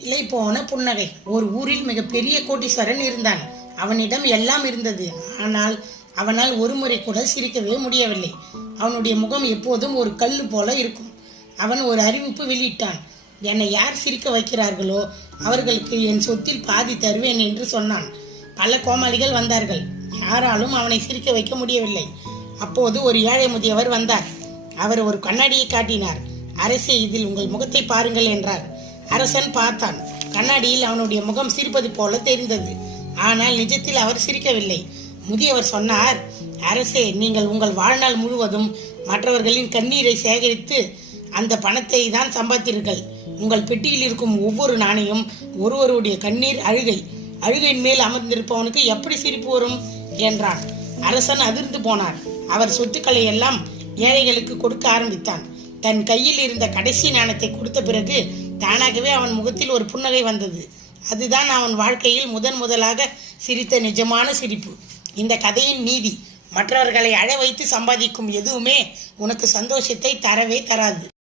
இலை போன புன்னகை. ஒரு ஊரில் மிகப்பெரிய கோடீஸ்வரன் இருந்தான். அவனிடம் எல்லாம் இருந்தது. ஆனால் அவனால் ஒரு முறை கூட சிரிக்கவே முடியவில்லை. அவனுடைய முகம் எப்போதும் ஒரு கல்லு போல இருக்கும். அவன் ஒரு அறிவிப்பு வெளியிட்டான். என்னை யார் சிரிக்க வைக்கிறார்களோ அவர்களுக்கு என் சொத்தில் பாதி தருவேன் என்று சொன்னான். பல கோமாளிகள் வந்தார்கள். யாராலும் அவனை சிரிக்க வைக்க முடியவில்லை. அப்போது ஒரு ஏழை முதியவர் வந்தார். அவர் ஒரு கண்ணாடியை காட்டினார். அரசே, இதில் உங்கள் முகத்தை பாருங்கள் என்றார். அரசன் பார்த்தான். கண்ணாடியில் அவனுடைய முகம் சிரிப்பது போல தெரிந்தது. ஆனால் நிஜத்தில் அவர் சிரிக்கவில்லை. முதியவர் சொன்னார், அரசே, நீங்கள் உங்கள் வாழ்நாள் முழுவதும் மற்றவர்களின் கண்ணீரை சேகரித்து அந்த பணத்தை தான் சம்பாதித்தீர்கள். உங்கள் பெட்டியில் இருக்கும் ஒவ்வொரு நாணயம் ஒருவருடைய கண்ணீர் அழுகை. அழுகையின் மேல் அமர்ந்திருப்பவனுக்கு எப்படி சிரிப்பு வரும் என்றான். அரசன் அதிர்ந்து போனார். அவர் சொத்துக்களை எல்லாம் ஏழைகளுக்கு கொடுக்க ஆரம்பித்தான். தன் கையில் இருந்த கடைசி நாணயத்தை கொடுத்த பிறகு தானாகவே அவன் முகத்தில் ஒரு புன்னகை வந்தது. அதுதான் அவன் வாழ்க்கையில் முதலாக சிரித்த நிஜமான சிரிப்பு. இந்த கதையின் நீதி, மற்றவர்களை அழ வைத்து சம்பாதிக்கும் எதுவுமே உனக்கு சந்தோஷத்தை தரவே தராது.